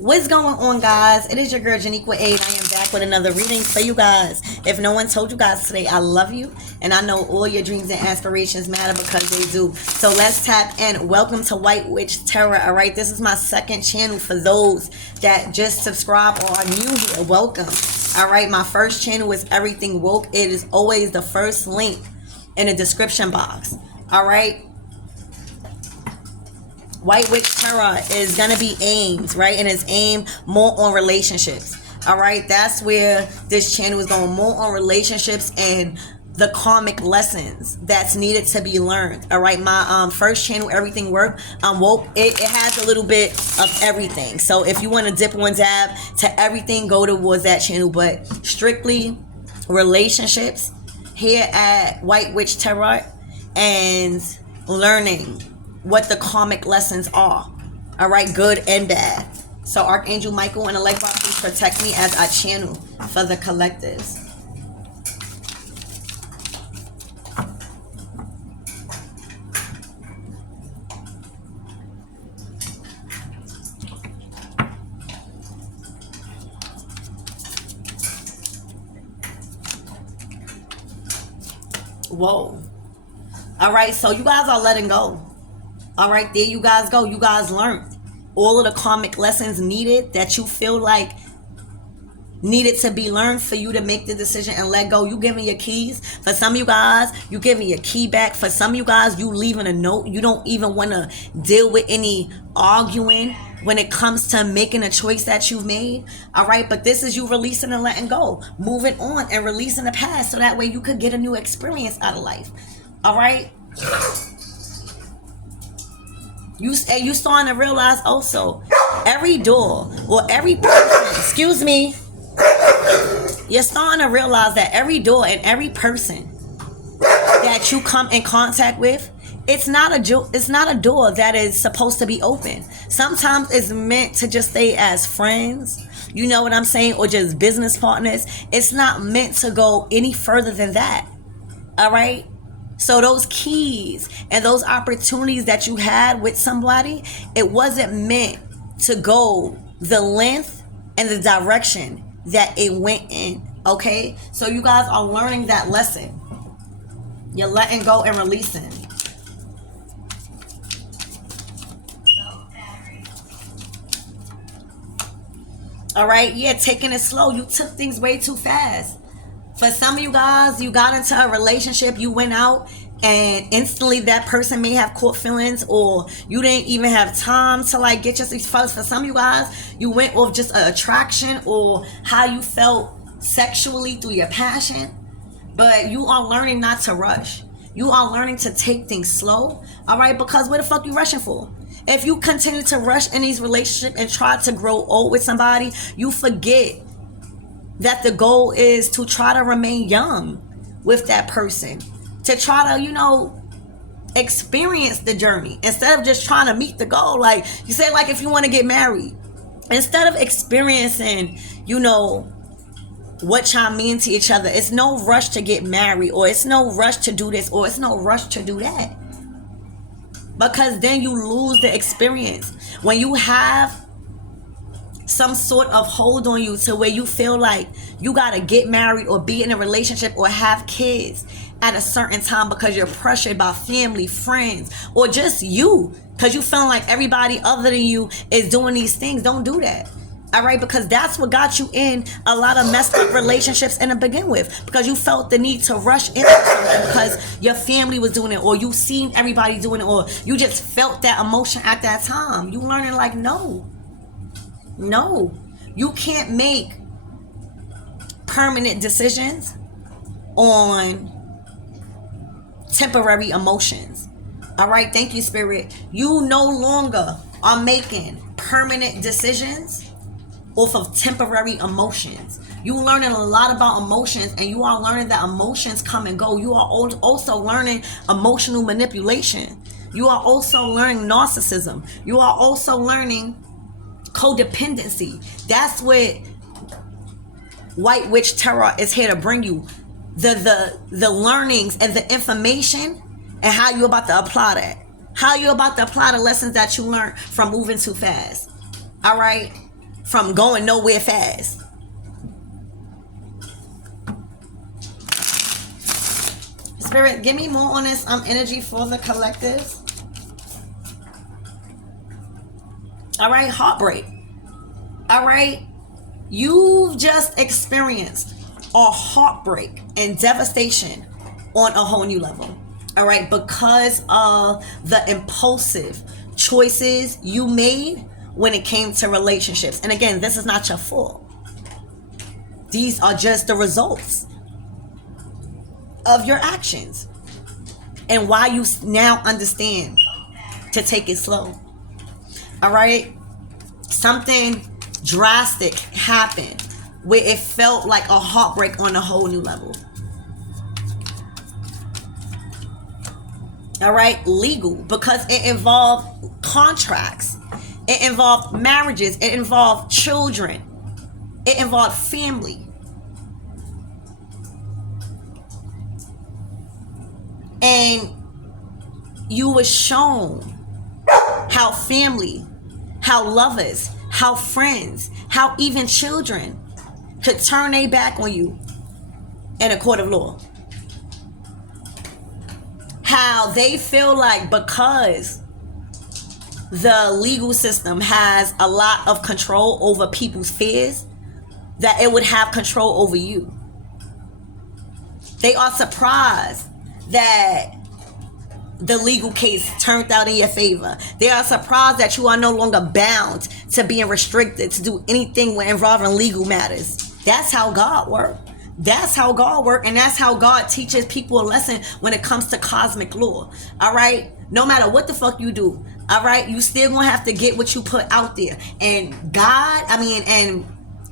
What's going on, guys? It is your girl Janiqua A, and I am back with another reading for you guys. If no one told you guys today, I love you, and I know all your dreams and aspirations matter because they do. So let's tap in. Welcome to White Witch Tarot. All right, this is my second channel for those that just subscribe or are new here. Welcome. All right, my first channel is Everything Woke. It is always the first link in the description box. All right. White Witch Tarot is going to be aimed, right? And it's aimed more on relationships. All right. That's where this channel is going, more on relationships and the karmic lessons that's needed to be learned. All right. My first channel, Everything Woke, it has a little bit of everything. So if you want to dip one dab to everything, go towards that channel. But strictly relationships here at White Witch Tarot and learning what the karmic lessons are. All right, good and bad. So Archangel Michael and Elegba, please protect me as I channel for the collectives. Whoa. All right, so you guys are letting go. All right, there you guys go. You guys learned all of the karmic lessons needed that you feel like needed to be learned for you to make the decision and let go. You giving your keys. For some of you guys, you giving your key back. For some of you guys, you leaving a note. You don't even want to deal with any arguing when it comes to making a choice that you've made. All right, but this is you releasing and letting go, moving on and releasing the past so that way you could get a new experience out of life. All right. You starting to realize also every door or every person, excuse me, you're starting to realize that every door and every person that you come in contact with, it's not a door that is supposed to be open. Sometimes it's meant to just stay as friends, you know what I'm saying, or just business partners. It's not meant to go any further than that. All right. So those keys and those opportunities that you had with somebody, it wasn't meant to go the length and the direction that it went in. Okay? So you guys are learning that lesson. You're letting go and releasing. All right? Yeah, taking it slow. You took things way too fast. For some of you guys, you got into a relationship, you went out, and instantly that person may have caught feelings, or you didn't even have time to like get your first. For some of you guys, you went with just an attraction or how you felt sexually through your passion. But you are learning not to rush. You are learning to take things slow. All right, because what the fuck you rushing for? If you continue to rush in these relationships and try to grow old with somebody, you forget that the goal is to try to remain young with that person, to try to, you know, experience the journey instead of just trying to meet the goal. Like you say, like if you want to get married, instead of experiencing, you know, what y'all mean to each other, it's no rush to get married, or it's no rush to do this, or it's no rush to do that, because then you lose the experience. When you have some sort of hold on you to where you feel like you got to get married or be in a relationship or have kids at a certain time because you're pressured by family, friends, or just you, because you feeling like everybody other than you is doing these things. Don't do that. All right, because that's what got you in a lot of messed up relationships in the begin with, because you felt the need to rush into something because your family was doing it, or you seen everybody doing it, or you just felt that emotion at that time. You learning like, no, you can't make permanent decisions on temporary emotions. All right, thank you, Spirit. You no longer are making permanent decisions off of temporary emotions. You learning a lot about emotions, and you are learning that emotions come and go. You are also learning emotional manipulation. You are also learning narcissism. You are also learning codependency. That's what White Witch Tarot is here to bring you. The learnings and the information, and how you about to apply that. How you about to apply the lessons that you learned from moving too fast. All right. from going nowhere fast. Spirit, give me more on this energy for the collectives. All right, heartbreak. All right, you've just experienced a heartbreak and devastation on a whole new level. All right, because of the impulsive choices you made when it came to relationships. And again, this is not your fault. These are just the results of your actions and why you now understand to take it slow. All right, something drastic happened where it felt like a heartbreak on a whole new level. All right, legal, because it involved contracts, it involved marriages, it involved children, it involved family. And you were shown how family, how lovers, how friends, how even children could turn their back on you in a court of law. How they feel like because the legal system has a lot of control over people's fears, that it would have control over you. They are surprised that the legal case turned out in your favor. They are surprised that you are no longer bound to being restricted to do anything involving legal matters. That's how God works. That's how God works, and that's how God teaches people a lesson when it comes to cosmic law. All right? No matter what the fuck you do, all right, you still gonna have to get what you put out there. And God, and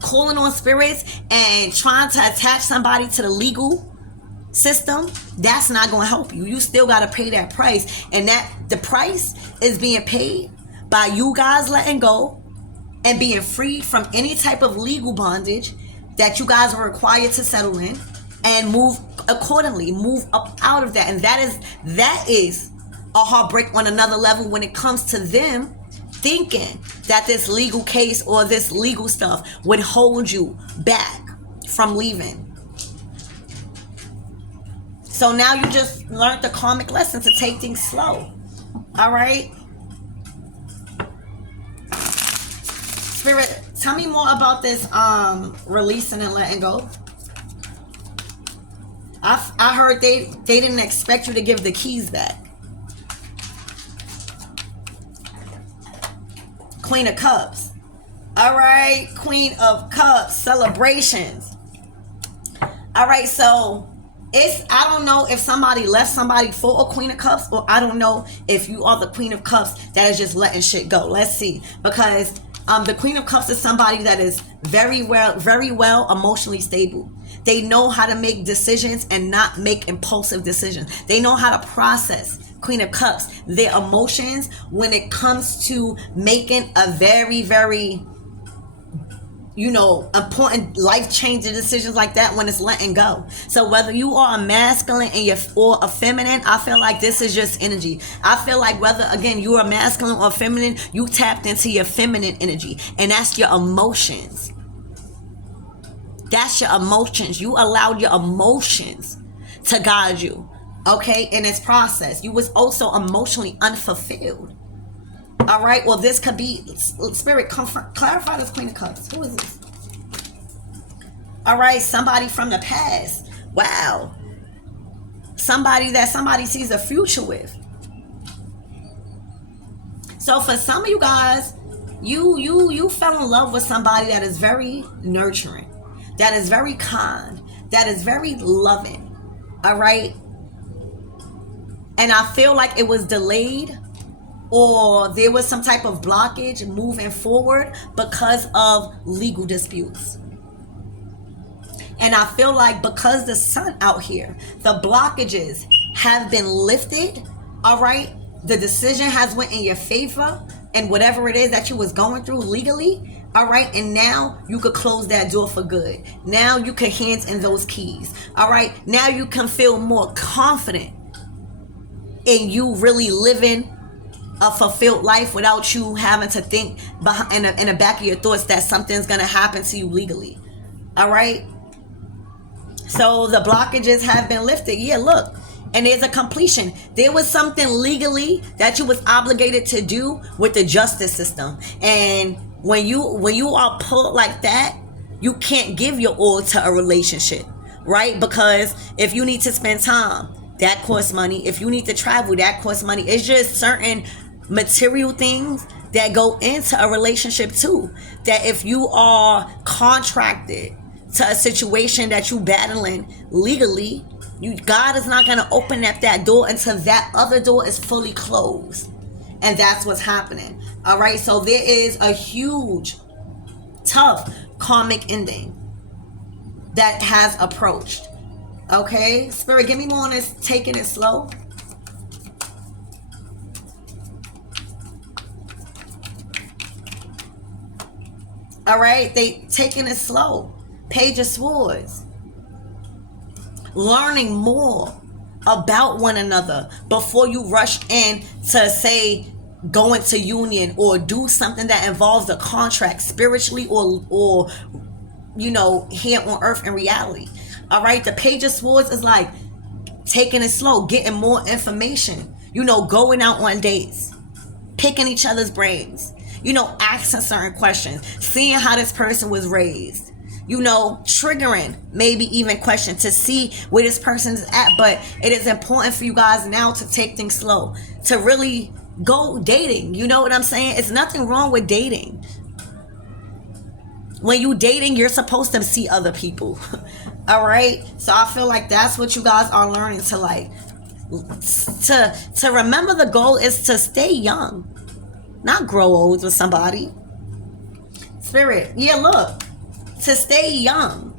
calling on spirits and trying to attach somebody to the legal system, that's not gonna help you. You still gotta pay that price, and that the price is being paid by you guys letting go and being freed from any type of legal bondage that you guys were required to settle in, and move accordingly, move up out of that. And that is a heartbreak on another level when it comes to them thinking that this legal case or this legal stuff would hold you back from leaving. So now you just learned the karmic lesson to take things slow. All right? Spirit, tell me more about this releasing and letting go. I heard they didn't expect you to give the keys back. Queen of Cups. All right, Queen of Cups, celebrations. All right, so I don't know if somebody left somebody for a Queen of Cups, or I don't know if you are the Queen of Cups that is just letting shit go. Let's see, because the Queen of Cups is somebody that is very well emotionally stable. They know how to make decisions and not make impulsive decisions. They know how to process, Queen of Cups, their emotions when it comes to making a very important life-changing decisions like that, when it's letting go. So whether you are a masculine or a feminine, I feel like this is just energy. I feel like whether, again, you are masculine or feminine, you tapped into your feminine energy, and that's your emotions. That's your emotions. You allowed your emotions to guide you, okay, in this process. You was also emotionally unfulfilled. All right, well, this could be, Spirit, clarify this Queen of Cups. Who is this? All right, somebody from the past. Wow. Somebody that somebody sees a future with. So for some of you guys, you fell in love with somebody that is very nurturing, that is very kind, that is very loving. All right? And I feel like it was delayed, or there was some type of blockage moving forward because of legal disputes. And I feel like because the sun out here, the blockages have been lifted, all right? The decision has went in your favor, and whatever it is that you was going through legally, all right? And now you could close that door for good. Now you can hand in those keys, all right? Now you can feel more confident in you really living a fulfilled life without you having to think in the back of your thoughts that something's gonna happen to you legally. All right. So the blockages have been lifted. Yeah, look. And there's a completion. There was something legally that you was obligated to do with the justice system. And when you are pulled like that, you can't give your all to a relationship, right? Because if you need to spend time, that costs money. If you need to travel, that costs money. It's just certain material things that go into a relationship too. That if you are contracted to a situation that you battling legally, God is not going to open up that door until that other door is fully closed. And that's what's happening. All right. So there is a huge, tough karmic ending that has approached. Okay. Spirit, give me more on this. Taking it slow. All right. They taking it slow. Page of Swords. Learning more about one another before you rush in to say go into union or do something that involves a contract spiritually or you know, here on earth in reality. All right. The Page of Swords is like taking it slow, getting more information, you know, going out on dates, picking each other's brains, you know, asking certain questions, seeing how this person was raised, you know, triggering maybe even questions to see where this person's at. But it is important for you guys now to take things slow, to really go dating. You know what I'm saying? It's nothing wrong with dating. When you dating, you're supposed to see other people. All right. So I feel like that's what you guys are learning to like, to remember the goal is to stay young, not grow old with somebody. Spirit. Yeah, look. To stay young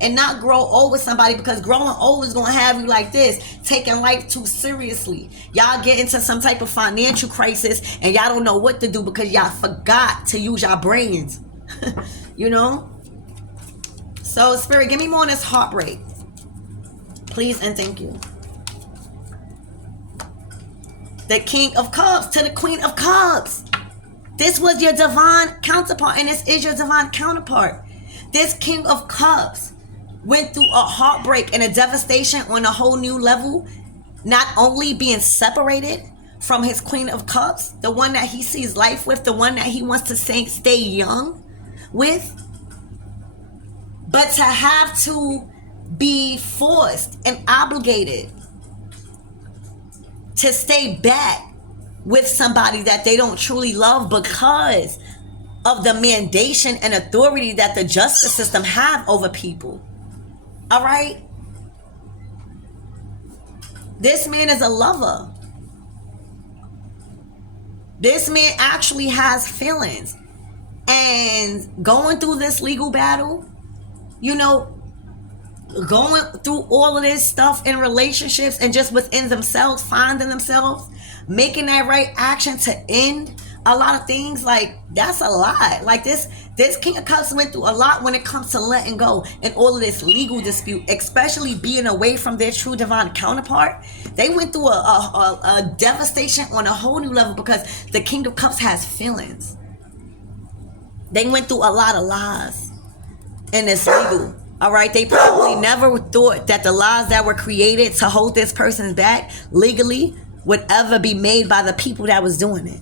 and not grow old with somebody, because growing old is going to have you like this, taking life too seriously. Y'all get into some type of financial crisis and y'all don't know what to do because y'all forgot to use your brains. You know? So Spirit, give me more on this heartbreak, please and thank you. The King of Cups to the Queen of Cups. This was your divine counterpart, and this is your divine counterpart. This King of Cups went through a heartbreak and a devastation on a whole new level, not only being separated from his Queen of Cups, the one that he sees life with, the one that he wants to stay young with, but to have to be forced and obligated to stay back with somebody that they don't truly love because of the mandation and authority that the justice system have over people. All right? This man is a lover. This man actually has feelings. And going through this legal battle, you know, going through all of this stuff in relationships and just within themselves, finding themselves, making that right action to end a lot of things, like that's a lot. Like this King of Cups went through a lot when it comes to letting go and all of this legal dispute, especially being away from their true divine counterpart. They went through a devastation on a whole new level because the King of Cups has feelings. They went through a lot of lies in this legal. All right, they probably never thought that the lies that were created to hold this person back legally would ever be made by the people that was doing it.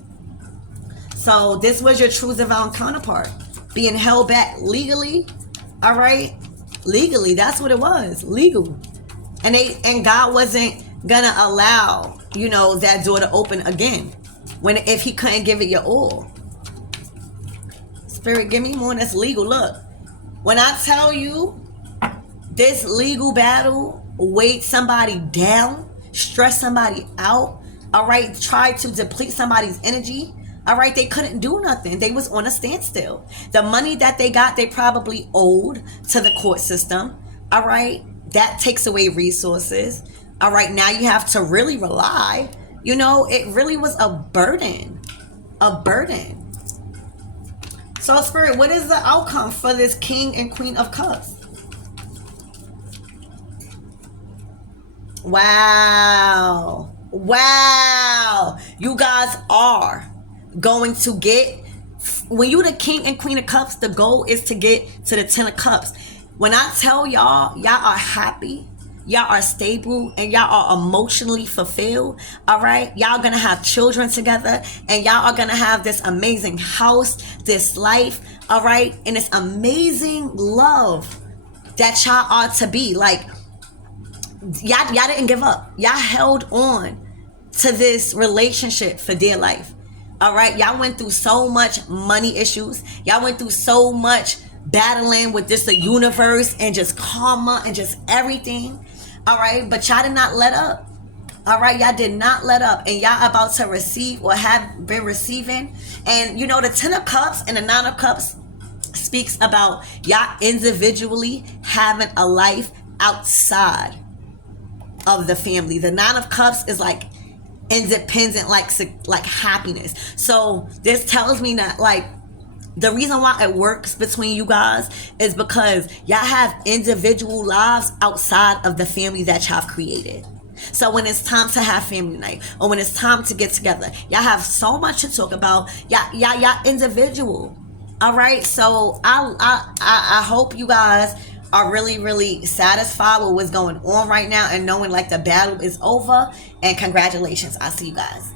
So this was your true divine counterpart being held back legally. All right, legally, that's what it was, legal. And God wasn't gonna allow, you know, that door to open again if he couldn't give it your all. Spirit, give me more that's legal. Look, when I tell you this legal battle weighed somebody down, stress somebody out, all right, try to deplete somebody's energy, all right, they couldn't do nothing. They was on a standstill. The money that they got, they probably owed to the court system, all right, that takes away resources, all right, now you have to really rely, you know, it really was a burden. So Spirit, what is the outcome for this King and Queen of Cups? Wow. Wow. You guys are going to get, when you the king and queen of cups, the goal is to get to the 10 of cups. When I tell y'all, y'all are happy, y'all are stable, and y'all are emotionally fulfilled. All right, y'all gonna have children together, and y'all are gonna have this amazing house, this life. All right, and this amazing love that y'all are to be. Like, y'all didn't give up. Y'all held on to this relationship for dear life. All right, y'all went through so much money issues. Y'all went through so much battling with this the universe and just karma and just everything. All right, but y'all did not let up. All right, y'all did not let up, and y'all about to receive or have been receiving. And you know, the 10 of cups and the 9 of cups speaks about y'all individually having a life outside of the family. The 9 of cups is like independent, like happiness. So this tells me that, like, the reason why it works between you guys is because y'all have individual lives outside of the family that y'all have created. So when it's time to have family night, or when it's time to get together, y'all have so much to talk about. Y'all individual. All right. So I hope you guys are really, really satisfied with what's going on right now and knowing like the battle is over. And congratulations. I'll see you guys.